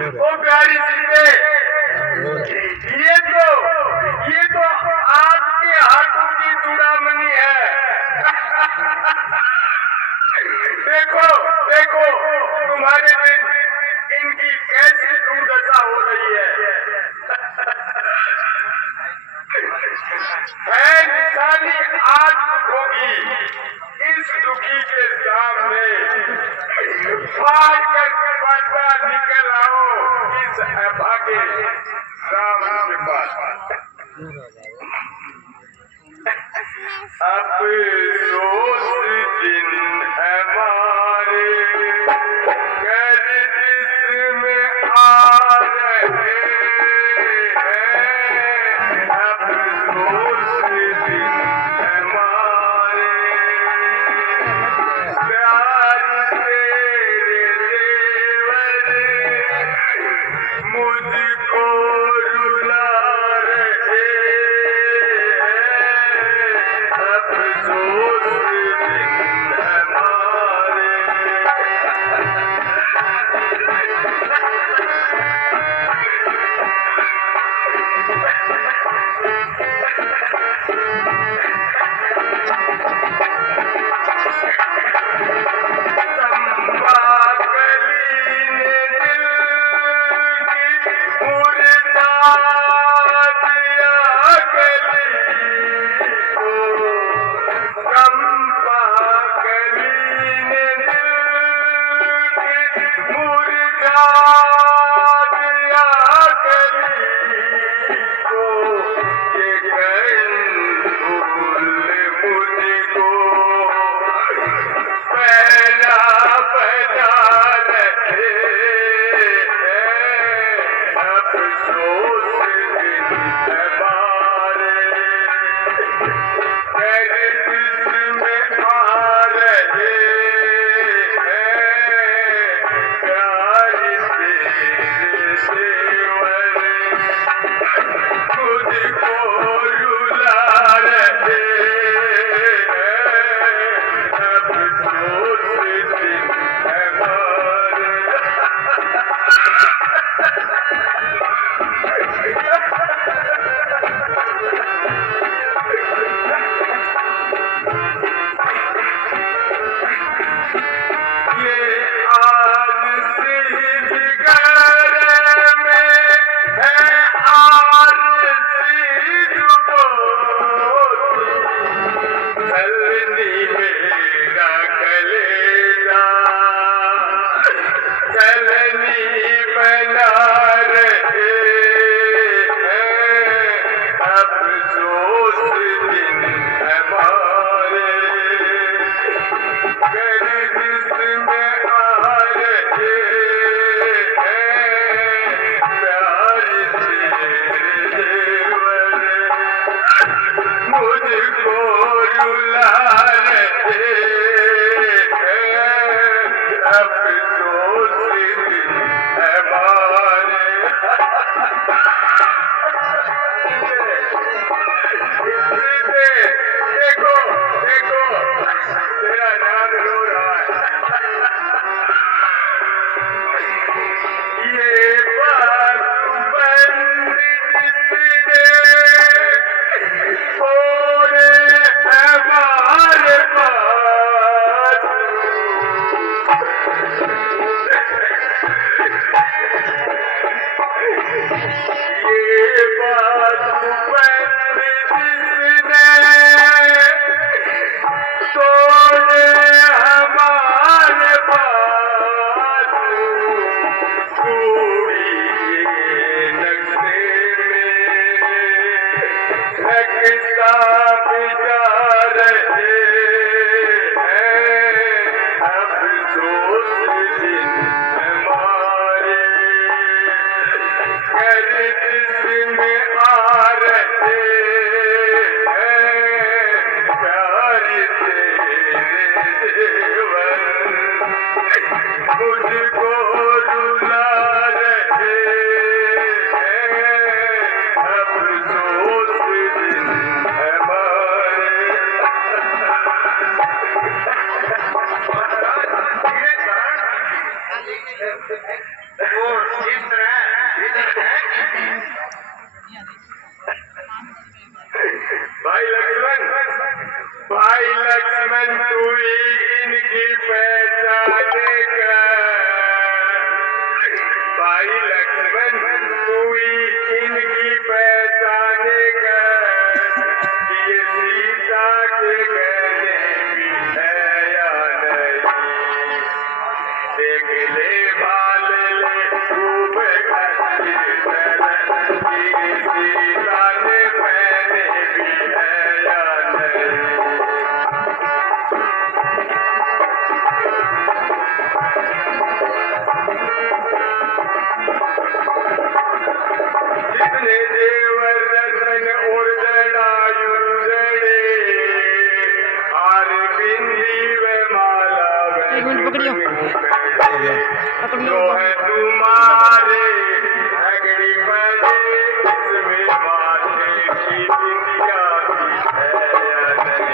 ओ प्यारी सीते, ये तो आपके हाथों की चूड़ामणि है। देखो देखो तुम्हारे दिन इनकी कैसी दुर्दशा हो रही है। निशानी आज होगी, इस दुखी के सामने फाड़ कर पर्दा निकल आओ इस अभागे राम के पास। अब रोज दिन हमारे गर्दिश में आ रहे हैं। अब रोज दिन हमारे प्यार तेरे देवर मुझको रुला रहे हैं। अफसोस दिन हमारे। चंपा कली ने दिल की मुरझा दिया कली को। चंपा कली ने दिल की मुरझा दिया कली को। ये फूल मुझको पहला बना रहे हैं। अफसोस दिन हमारे गर्दिश में आ रहे हैं। प्यार तेरे देवर मुझको रुला रहे हैं। अफसोस दिन हमारे। ये आरज़ी जिगर में है, आरज़ी डुबोती। चलनी मेरा कलेजा चलनी बना रहे हैं। अफसोस दिन हमारे गर्दिश में आ रहे हैं। प्यार तेरे देवर मुझको रुला रहे भाई लक्ष्मण तू ही इनकी पहचानेगा, भाई लक्ष्मण तू ही इनकी पहचानेगा, ये सीता के गहने भी है या नहीं, देख ले भाल ले खूब अच्छी तरह, ये सीता ने पहने भी है या नहीं। जितने देवर रतन और जटायु जड़े, हार बिंदी व माला व पकड़ियो। जो है तुम्हारे अगड़ी पड़े, इसमें माथे की बिंदिया भी है या नहीं।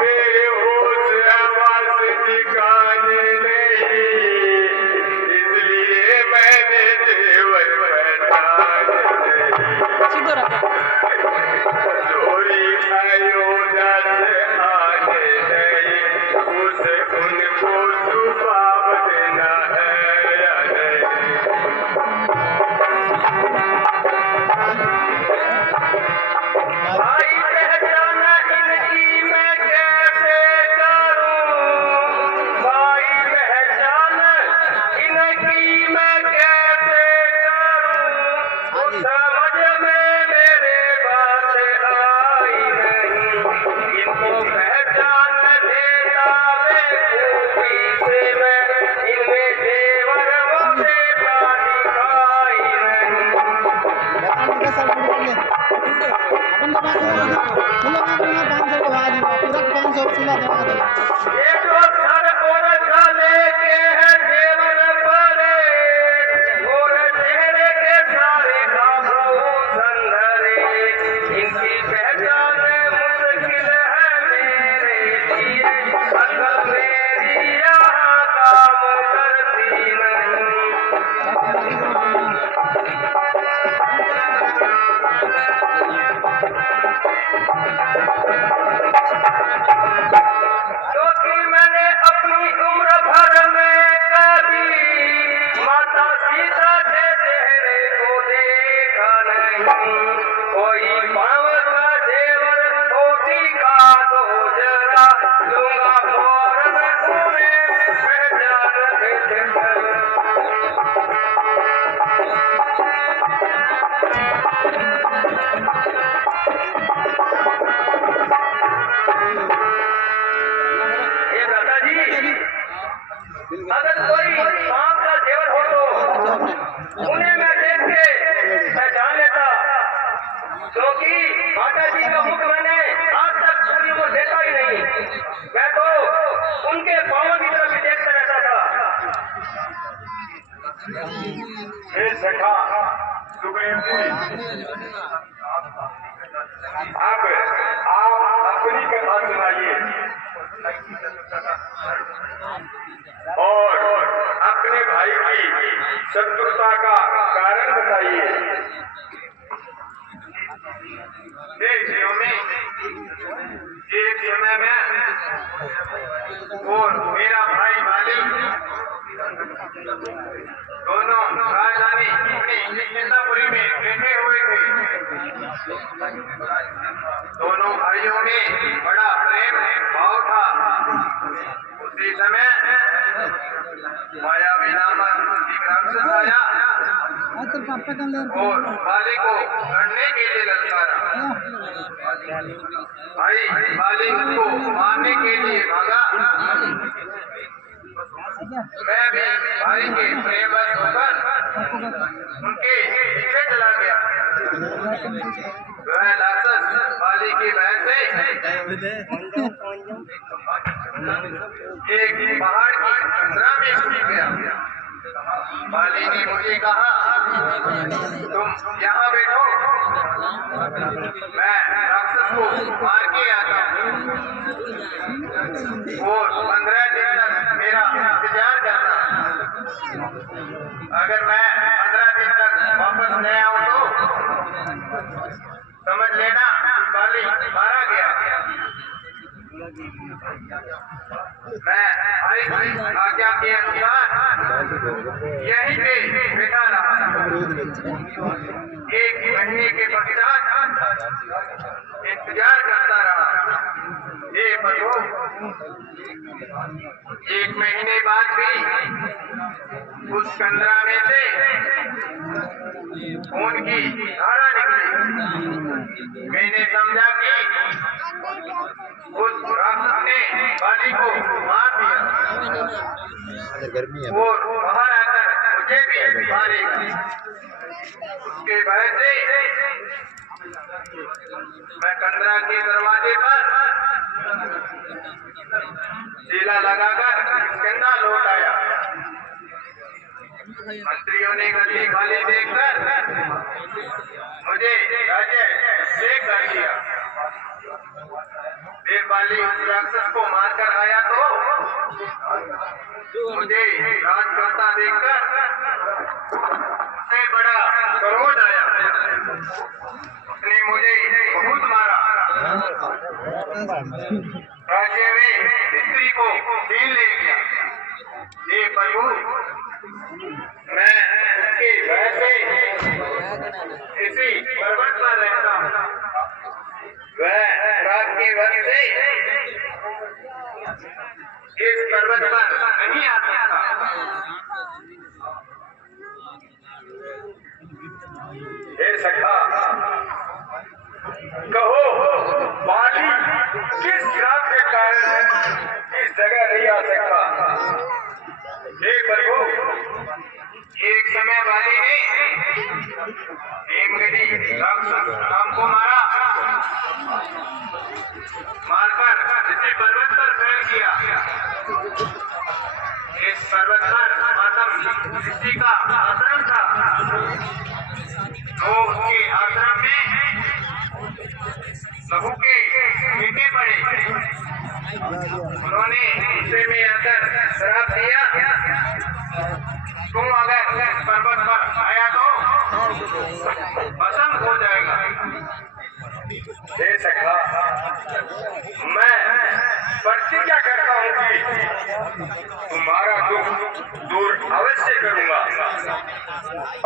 मेरे होश आवाज ठिकाने नहीं, इसलिए मैंने जेवर पहचाने नहीं। सीधो रखो। जोड़ी अयोध्या से आने नहीं, उसे उनको जवाब देना है या नहीं। भाई पहचाना इनकी मैं कैसे करूं, भाई पहचाना इनकी मैं कैसे करूं, उस समझ में मेरे बात आई नहीं, इनको पहचान देता बेखूबी से मैं, इनमें जेवर वो देता दिखाई नहीं। ये जो सर और गले के हैं जेवर परे, और चेहरे के सारे आभूषण संधरे, इनकी पहचान मुश्किल है मेरे लिए, अकल मेरी यहाँ काम करती नहीं। क्योंकि मैंने अपनी उम्र भर में कभी माता सीता के चेहरे को देखा नहीं, कोई पाँव का जेवर छोटी का दो जरा, दूंगा फौरन उन्हें पहचान देते। ये दादाजी, अगर कोई सांप का जेवर हो तो उन्हें मैं देख के पहचान लेता, क्योंकि माता जी का मुख मैंने आज तक कभी वो देखा ही नहीं, मैं तो उनके पाँव की तरफ ही देखता रहता था। हे सखा सुग्रीव जी, आप अपनी कथा सुनाइए और अपने भाई की शत्रुता का कारण बताइए। देशियों में एक समय में और मेरा भाई बाली दोनों राजधानी अपनी चिंतापुरी में बैठे हुए थे। दोनों भाइयों में बड़ा प्रेम भाव था। उसी समय मायावी नामक एक राक्षस आया और बाली को लड़ने के लिए ललकारा। भाई बाली उसको मारने के लिए भागा। मैं भी भाई के प्रेमवश होकर उनके पीछे चला गया। वह राक्षस बाली की बहन से एक पहाड़ की तंद्रा में छुप गया। बाली ने मुझे कहा, तुम यहाँ बैठो, मैं राक्षस को मार के आता हूँ और 15 दिन तक मेरा इंतजार करना। अगर मैं 15 दिन तक वापस नहीं आऊँ तो समझ लेना बाली मारा गया। मैं आज्ञा के अनुसार यहीं पे बैठा रहा। 1 महीने के पश्चात इंतजार करता रहा। ये प्रभु 1 महीने बाद भी उस कंदरा में से खून की धारा निकली। मैंने समझा कि उस राक्षस ने बाली को मार दिया और बाहर आकर मुझे भी मारेगा। उसके भय से मैं कंदरा के दरवाजे पर शीला लगाकर कंधा लौट आया। मंत्रियों ने गली खाली देखकर मुझे राज्य से कर दिया। फिर बाली उस राक्षस को मारकर आया तो मुझे राज करता देखकर उससे बड़ा क्रोध आया। उसने मुझे बहुत मारा। राज्य में स्त्री को छीन ले गया। ये प्रभु मैं उसके भय से इसी पर्वत पर रहता हूँ। वह रात के वक्त से इस पर्वत पर नहीं आ सकता। हे सखा, कहो बाली किस रात के कारण इस जगह नहीं आ सकता? हे प्रभु, एक समय बाली ने हेमगिरी राक्षस राम को मारा। मारकर इसी पर्वत पर फेंक दिया। इस पर्वत पर मातम ऋषि का आश्रम था। तो उसके आश्रम में बहू के बेटे पड़े। उन्होंने गुस्से में आकर श्राप दिया, तुम अगर पर्वत पर आया तो भस्म हो जाएगा। हे सखा, मैं प्रतिज्ञा करता हूँ कि तुम्हारा दुख दूर अवश्य करूंगा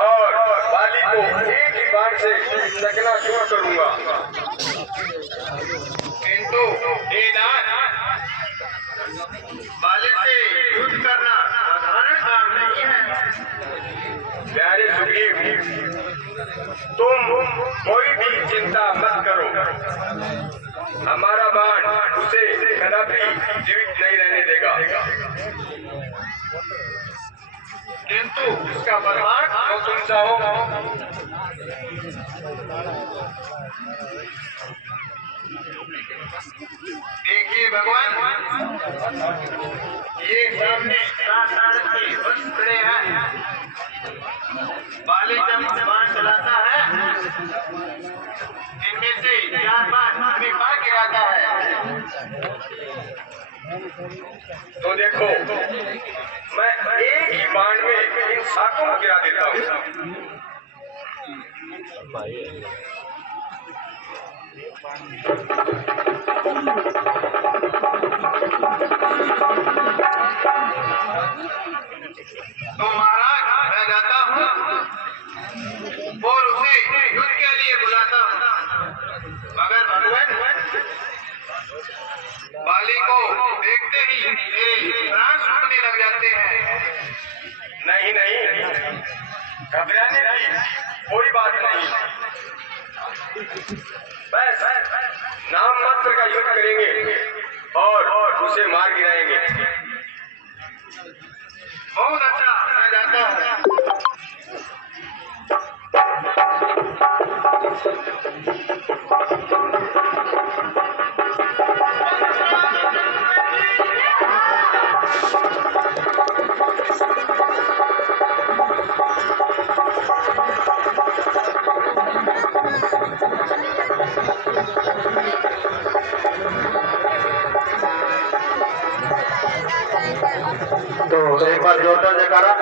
और बाली को एक ही बार से चकनाचूर करूंगा। किंतु हे नाथ, बाली से युद्ध करना साधारण काम नहीं है। प्यारे सुग्रीव, तुम कोई भी चिंता मत करो। हमारा बाण उसे कदापि जीवित नहीं रहने देगा। किंतु इसका प्रमाण तो तुम चाहो। देखिए भगवान, ये सामने 7 के वस्त्र खड़े हैं। बाली जब बाण चलाता है, इनमें से 4 बाण अपने पार गिराता है। तो देखो, मैं एक ही बाण में इन 7 को गिरा देता हूँ। तो महाराज, मैं जाता हूँ और उसे युद्ध के लिए बुलाता हूँ। मगर भगवान, बाली को देखते ही मेरे प्राण सूखने लग जाते हैं। नहीं नहीं, घबराने की कोई बात नहीं। बस नाम मात्र का युद्ध करेंगे और उसे मार गिराएंगे। बहुत अच्छा, मैं जाता हूँ। तो एक बार जोरदार जयकारा।